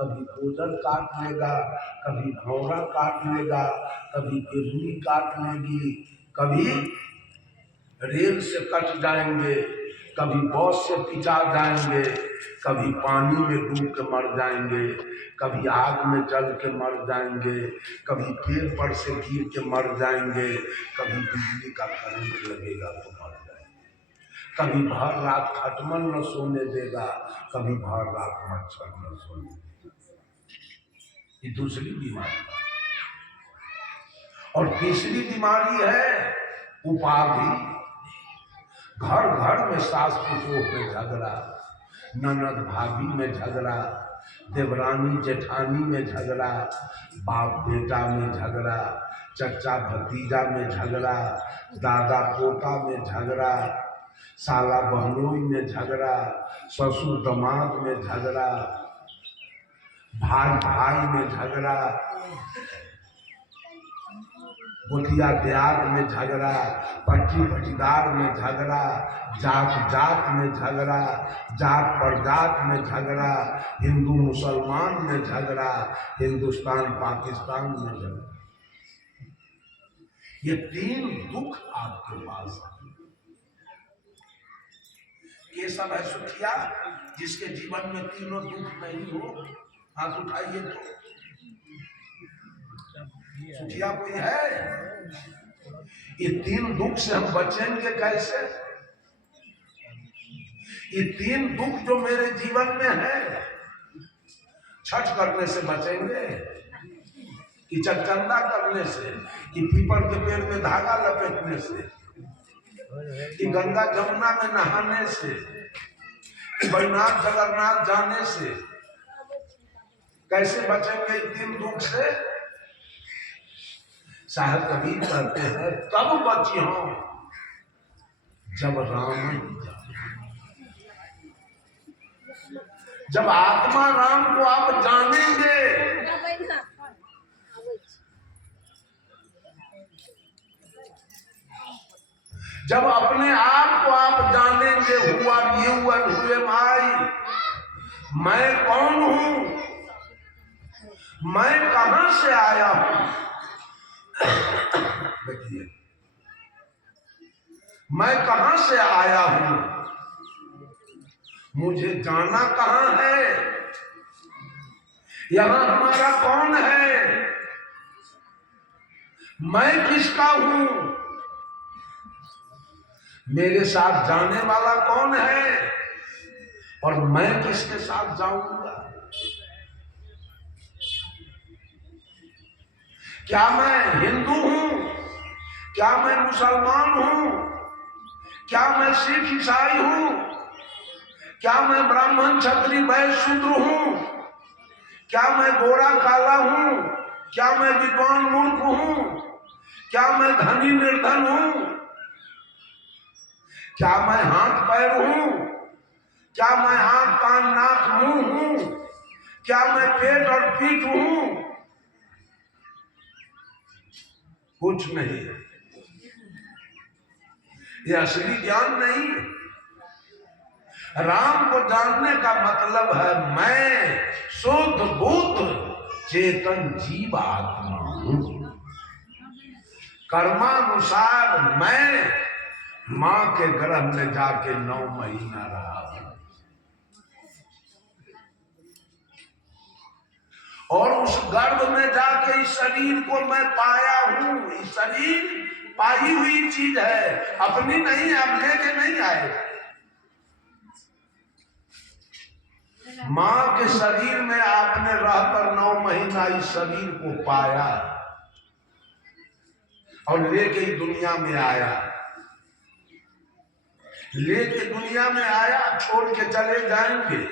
कभी गोदर काट लेगा, कभी भौरा काट लेगा, कभी बिजली काट लेगी, कभी रेल से कट जाएंगे, कभी बस से पिटा जाएंगे, कभी पानी में डूब के मर जाएंगे, कभी आग में जल के मर जाएंगे, कभी पेड़ पर से गिर के मर जाएंगे, कभी बिजली का करंट लगेगा तो मर जाएंगे, कभी भर रात खटमल न सोने देगा, कभी भर रात मच्छर न सोने देगा। ये दूसरी बीमारी। और तीसरी बीमारी है उपाधि। घर घर में सास पुतोह में झगड़ा, ननद भाभी में झगड़ा, देवरानी जेठानी में झगड़ा, बाप बेटा में झगड़ा, चचा भतीजा में झगड़ा, दादा पोता में झगड़ा, साला बहनोई में झगड़ा, ससुर दामाद में झगड़ा, भाई भाई में झगड़ा, गोतिया देहात में झगड़ा, पट्टी पटीदार में झगड़ा, जात जात में झगड़ा, जात परजात में झगड़ा, हिंदू मुसलमान में झगड़ा, हिंदुस्तान पाकिस्तान में झगड़ा। ये तीन दुख आपके पास है। ये सब है सुखिया जिसके जीवन में तीनों दुख नहीं हो, हाथ उठाइए तो। सुखिया कोई है? ये तीन दुख से हम बचेंगे कैसे? ये तीन दुख जो मेरे जीवन में है, छठ करने से बचेंगे, कि चंदा करने से, कि पीपल के पेड़ में धागा लपेटने से, कि गंगा जमुना में नहाने से, कि बैजनाथ जगन्नाथ जाने से। कैसे बचेंगे इन तीन दुख से? साहब कबीर कहते हैं तब बची हो जब राम, जब आत्मा राम को आप जानेंगे, जब अपने आप को आप जानेंगे, हुआ ये हुआ हुए माई, मैं कौन हूं, मैं कहां से आया हूं। देखिए, मैं कहां से आया हूं, मुझे जाना कहां है, यहां हमारा कौन है, मैं किसका हूं, मेरे साथ जाने वाला कौन है, और मैं किसके साथ जाऊंगा। क्या मैं हिंदू हूं, क्या मैं मुसलमान हूं, क्या मैं सिख ईसाई हूं, क्या मैं ब्राह्मण क्षत्रिय वैश्य शूद्र हूं, क्या मैं गोरा काला हूं, क्या मैं विद्वान मूर्ख हूं, क्या मैं धनी निर्धन हूं, क्या मैं हाथ पैर हूं, क्या मैं आंख कान नाक मुंह हूं, क्या मैं पेट और पीठ हूं। कुछ नहीं। ये असली ज्ञान नहीं। राम को जानने का मतलब है मैं शुद्ध बुद्ध चेतन जीव आत्मा हूं। कर्मानुसार मैं मां के गर्भ में जाके 9 महीना रहा हूं, और उस गर्भ में जाके इस शरीर को मैं पाया हूं। इस शरीर पाई हुई चीज है, अपनी नहीं है, अब लेके नहीं आए। मां के शरीर में आपने रहकर 9 महीना इस शरीर को पाया और लेके दुनिया में आया। लेके दुनिया में आया, छोड़ के चले जाएंगे।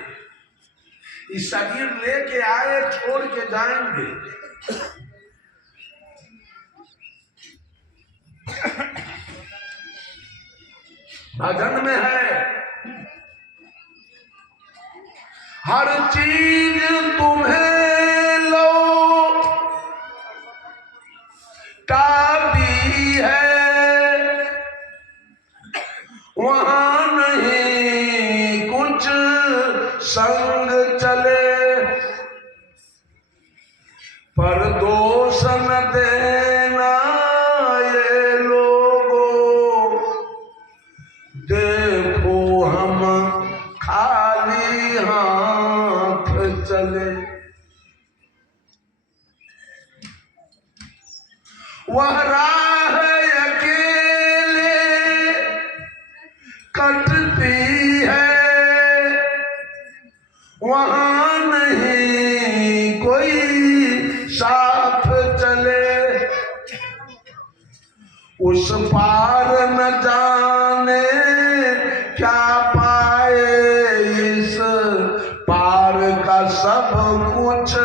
इस शरीर लेके आए, छोड़ के जाएंगे। भजन में है हर चीज तुम्हें लौटाती है, वहां नहीं कुछ संग चले। पर दोष न देना ये लोगों, देखो हम खाली हाथ चले। वह राह अकेले कटती है, वहां नहीं कोई साथ चले। उस पार न जाने क्या पाए, इस पार का सब कुछ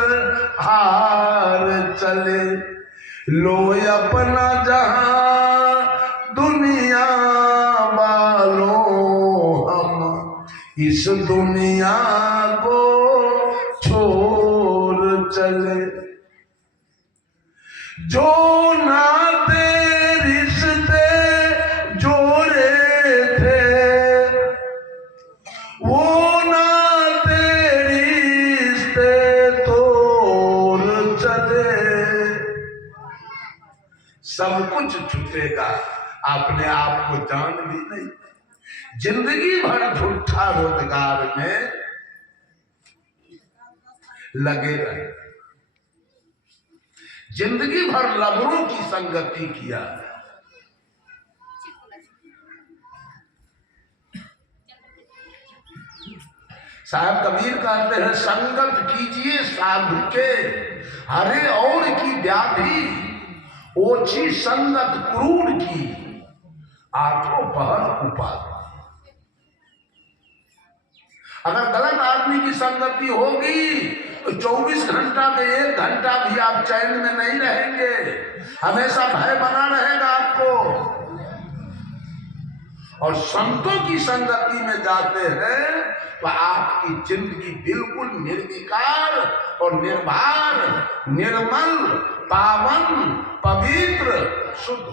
हार चले। लो अपना जहां दुनिया वालों, हम इस दुनिया को छोड़ चले। जो नाते रिश्ते जोड़े थे, वो नाते रिश्ते तोड़ चले। सब कुछ छूटेगा, अपने आप को जान भी नहीं। जिंदगी भर झूठा रोजगार में लगे रहे, जिंदगी भर लबरों की संगति किया। साहब कबीर कहते हैं, संगत कीजिए साधु के, हरे और की व्याधि ओछी संगत क्रूर की, आठों पहर उपाधि। अगर गलत आदमी की संगति होगी तो 24 घंटा में 1 घंटा भी आप चैन में नहीं रहेंगे, हमेशा भय बना रहेगा आपको। और संतों की संगति में जाते हैं तो आपकी जिंदगी बिल्कुल निर्विकार और निर्भार, निर्मल, पावन, पवित्र, शुद्ध।